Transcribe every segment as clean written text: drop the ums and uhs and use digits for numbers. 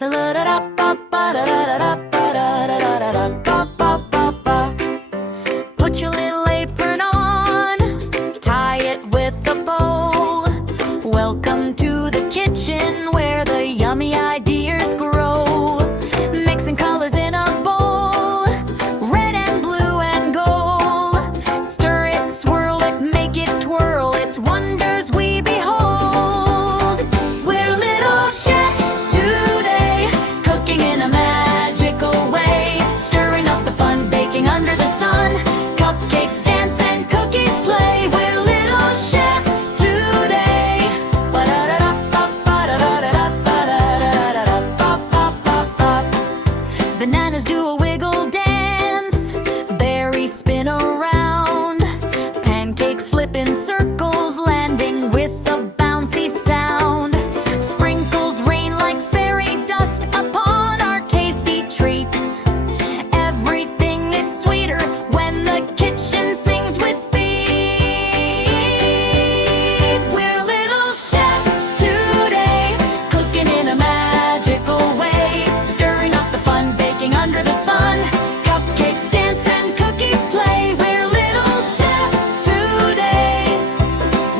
Put your little apron on, tie it with a bow. Welcome to the kitchen where the yummy ideas grow. Mixing colors in a bowl, red and blue and gold. Stir it, swirl it, make it twirl, it's wonders we behold. We're little chefs today, cooking in a magical way. Stirring up the fun, baking under the sun. Cupcakes dance and cookies play. We're little chefs today. Bananas do a wiggle dance, berries spin around, pancakes flip in circles, landing with a bouncy sound. Sprinkles rain like fairy dust upon our tasty treats. Everything is sweeter when the kitchen sings with beats. We're little chefs today, cooking in a magical way. Stirring up the fun, baking under the sun. Cupcakes dance and cookies play. We're little chefs today.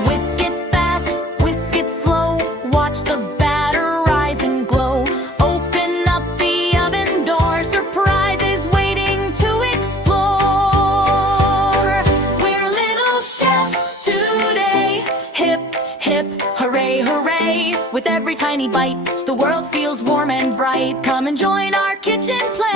Whisk it fast, whisk it slow. Watch the batter rise and glow. Open up the oven door. Surprises waiting to explore. We're little chefs today. Hip, hip, hooray, hooray. With every tiny bite, the world feels warm and bright. Come and join our kitchen play.